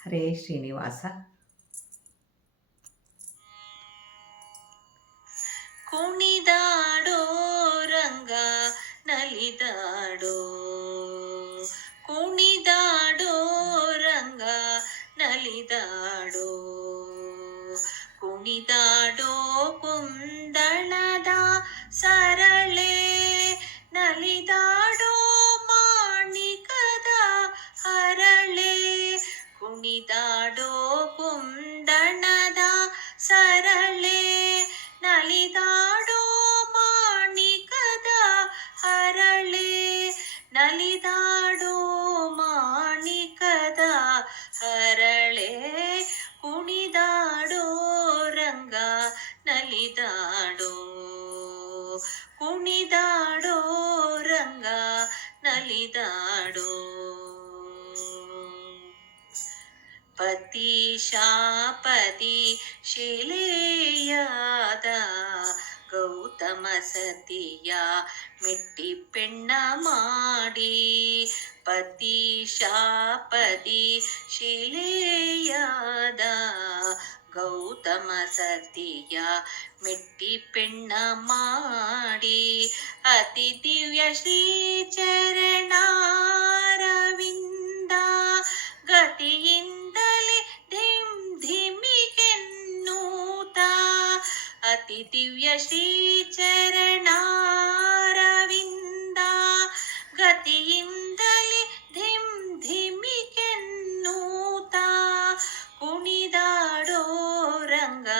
ಹರೇ ಶ್ರೀನಿವಾಸ. ಕುಣಿದಾಡೋ ರಂಗ ನಲಿದಾಡೋ, ಕುಣಿದಾಡೋ ರಂಗ ನಲಿದಾಡೋ, ಕುಣಿದಾಡೋ ಕುಂದಣದ ಸರಳೆ, ನಲಿದಾಡೋ ಮಾಣಿಕದ ಹರಳೆ, ಕುಣಿದಾಡೋ ಕುಂದಣದ ಸರಳೆ, ನಲಿದಾಡೋ ಮಾಣಿಕದ ಹರಳೆ, ನಲಿದಾಡೋ ಮಾಣಿಕದ ಹರಳೆ, ಕುಣಿದಾಡೋ ರಂಗ ನಲಿದಾಡೋ, ಕುಣಿದಾಡೋ ರಂಗ ನಲಿದಾಡೋ. ಪತಿ ಶಾಪದಿ ಶಿಲೆಯಾದ ಗೌತಮ ಸತಿಯ ಮೆಟ್ಟಿ ಪೆಣ್ಣ ಮಾಡಿ, ಪತಿ ಶಾಪದಿ ಶಿಲೆಯಾದ ಗೌತಮ ಸತಿಯ ಮೆಟ್ಟಿ ಪೆಣ್ಣ ಮಾಡಿ, ಅತಿ ದಿವ್ಯ ಶ್ರೀ ಚರಣಾರವಿಂದ ಗತಿಯಿಂದಲೇ ಧಿಂ ಧಿಮಿಗೆನ್ನೂತ, ಅತಿ ದಿವ್ಯ ಶ್ರೀ ಚರಣಾರವಿಂದ ಗತಿಯಿಂದಲೇ ಧಿಂ ಧಿಮಿಗೆನ್ನೂತ, ಕುಣಿದಾಡೋ ರಂಗ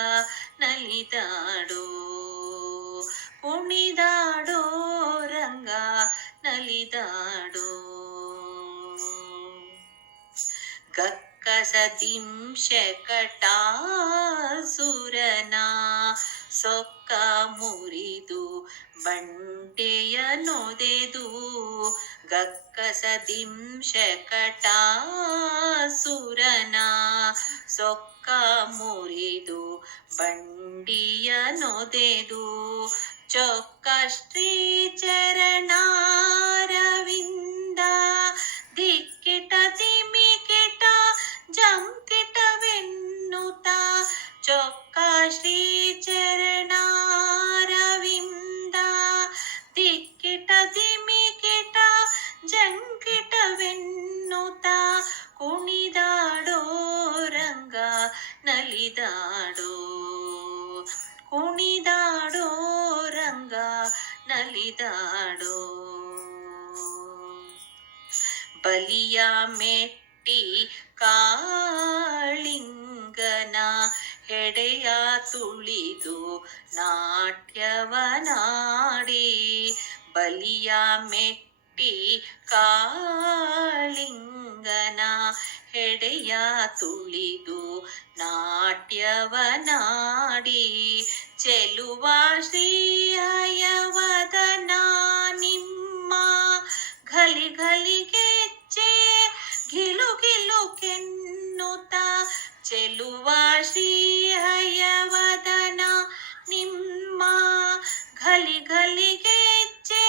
ನಲಿದಾಡೋ, ಕುಣಿದಾಡೋ ರಂಗ ನಲಿದಾಡೋ. ಗಕ್ಕಸದಿಂಶಕಟಾಸುರನ ಸೊಕ್ಕ ಮುರಿದು ಬಂಡೆಯ ನೊದೆದು, ಗಕ್ಕಸದಿಂಶಕಟಾಸುರನ ಸೊಕ್ಕ ಮುರಿದು ಬಂಡಿಯ ನೊದೆದು, ಚೊಕ್ಕ ಶ್ರೀ ಚರಣಾರವಿಂದ ದಿಕ್ಕಿಟ ದಿಮಿಕಿಟ ಜಂಕಿಟವೆನ್ನುತ್ತ, ಚೊಕ್ಕ ಶ್ರೀ ಚರಣಾರವಿಂದ ದಿಕ್ಕಿಟ ದಿಮಿಕಿಟ ಜಂಕಿಟವೆನ್ನುತ್ತ, ಕುಣಿದಾಡೋ ರಂಗ ನಲಿದಾಡೋ, ಕುಣಿದಾಡೋ ರಂಗ ನಲಿದಾಡೋ. ಬಲಿಯ ಮೆಟ್ಟಿ ಕಾಳಿಂಗನ ಹೆಡೆಯ ತುಳಿದು ನಾಟ್ಯವನಾಡಿ, ಬಲಿಯ ಮೆಟ್ಟಿ ಕಾಳಿಂಗನ ಹೆಡೆಯ ತುಳಿದು ನಾಟ್ಯವನಾಡಿ, ಚೆಲುವ ಶ್ರೀ ಹಯವದನ ನಿಮ್ಮ ಘಲಿ ಘಲಿಗೆಚ್ಚೆ ಘಿಲು ಘಿಲು ಕೆನ್ನುತ್ತ, ಚೆಲುವ ಶ್ರೀ ಹಯವದನ ನಿಮ್ಮ ಘಲಿ ಘಲಿಗೆಚ್ಚೆ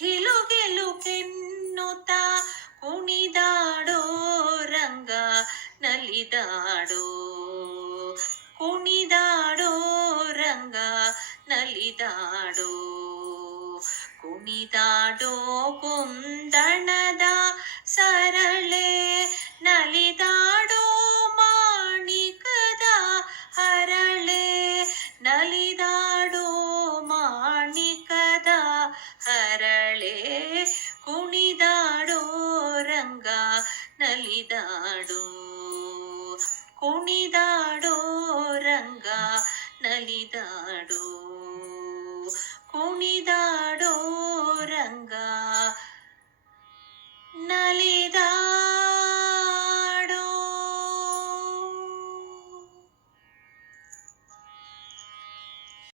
ಘಿಲು ಘಿಲು ಕೆನ್ನುತ್ತ, ಕುಣಿದಾಡೋ ರಂಗ ನಲಿದಾಡೋ, ಕುಣಿದಾಡೋ ರಂಗ ನಲಿದಾಡೋ, ಕುಣಿದಾಡೋ ಕುಂದಣದ ಸರಳೆ, ನಲಿದಾಡೋ ಮಾಣಿಕದ ಹರಳೆ, ನಲಿದಾಡೋ ಮಾಣಿಕದ ಹರಳೆ, ಕುಣಿದಾಡೋ ರಂಗ ನಲಿದಾಡೋ, ಕುಣಿದಾಡೋ ರಂಗ ನಲಿದಾಡೋ, ಕುಣಿದಾಡೋ